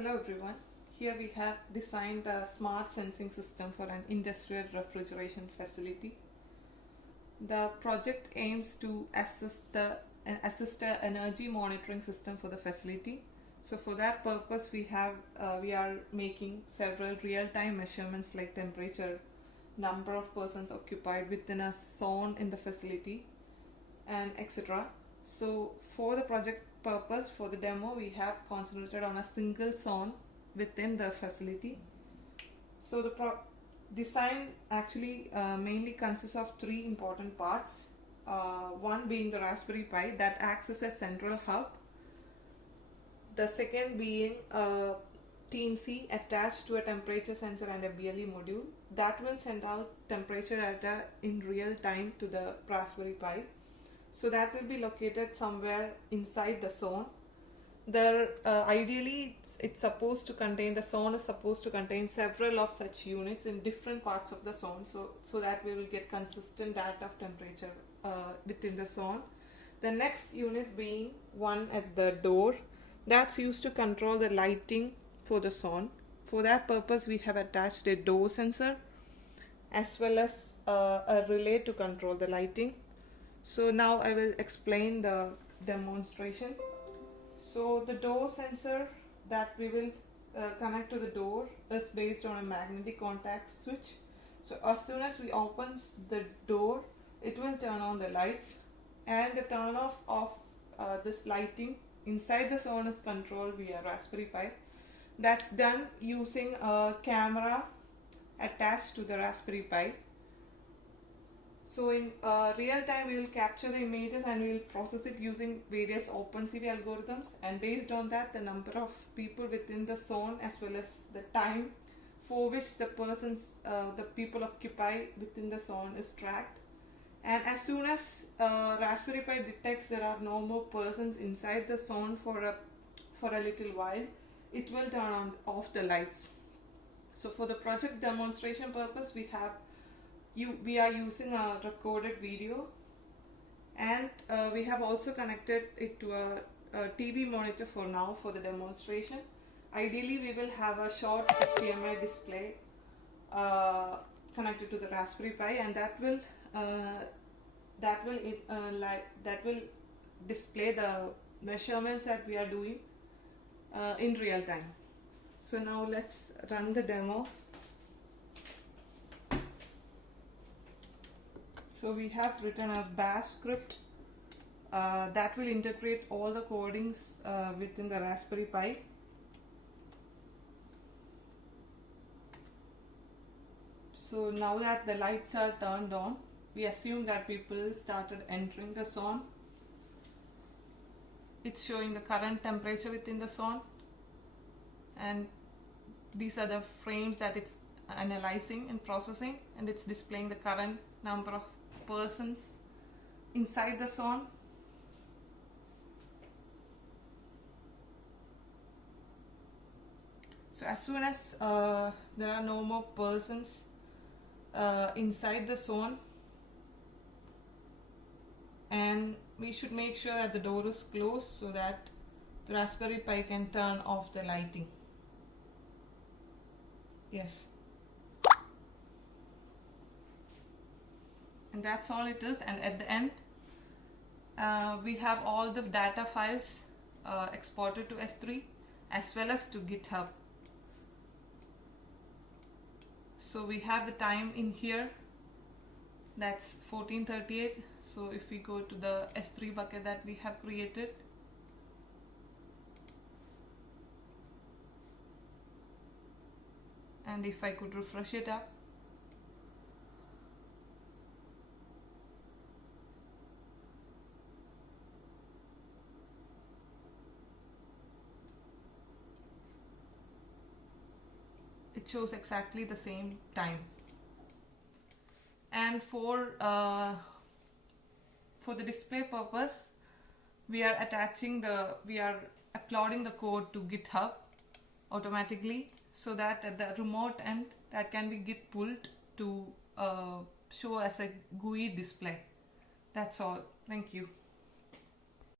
Hello everyone. Here we have designed a smart sensing system for an industrial refrigeration facility. The project aims to assist the energy monitoring system for the facility. So for that purpose we are making several real-time measurements like temperature, number of persons occupied within a zone in the facility, and etc. So for the project purpose, for the demo, we have concentrated on a single zone within the facility. So the design actually mainly consists of three important parts. One being the Raspberry Pi that acts as a central hub. The second being a TNC attached to a temperature sensor and a BLE module that will send out temperature data in real time to the Raspberry Pi. So that will be located somewhere inside the zone. Ideally it's supposed to contain, the zone is supposed to contain several of such units in different parts of the zone, so that we will get consistent data of temperature within the zone. The next unit being one at the door that's used to control the lighting for the zone. For that purpose we have attached a door sensor as well as a relay to control the lighting. So now I will explain the demonstration. So the door sensor that we will connect to the door is based on a magnetic contact switch. So as soon as we open the door, it will turn on the lights, and the turn off of this lighting inside the zone is controlled via Raspberry Pi. That's done using a camera attached to the Raspberry Pi. So in real time we will capture the images and we will process it using various OpenCV algorithms, and based on that the number of people within the zone as well as the time for which the people occupy within the zone is tracked. And as soon as Raspberry Pi detects there are no more persons inside the zone for a little while, it will turn off the lights. So for the project demonstration purpose we are using a recorded video, and we have also connected it to a TV monitor for now for the demonstration. Ideally we will have a short HDMI display connected to the Raspberry Pi, and that will display the measurements that we are doing in real time. So now let's run the demo. So we have written a bash script that will integrate all the codings within the Raspberry Pi. So now that the lights are turned on, we assume that people started entering the zone. It's showing the current temperature within the zone, and these are the frames that it's analyzing and processing, and it's displaying the current number of persons inside the zone. So as soon as there are no more persons inside the zone, and we should make sure that the door is closed so that the Raspberry Pi can turn off the lighting. Yes. And that's all it is, and at the end we have all the data files exported to S3 as well as to GitHub. So we have the time in here, that's 1438. So if we go to the S3 bucket that we have created, and if I could refresh it up, it shows exactly the same time. And for the display purpose, we are uploading the code to GitHub automatically, so that at the remote end that can be git pulled to show as a GUI display. That's all. Thank you.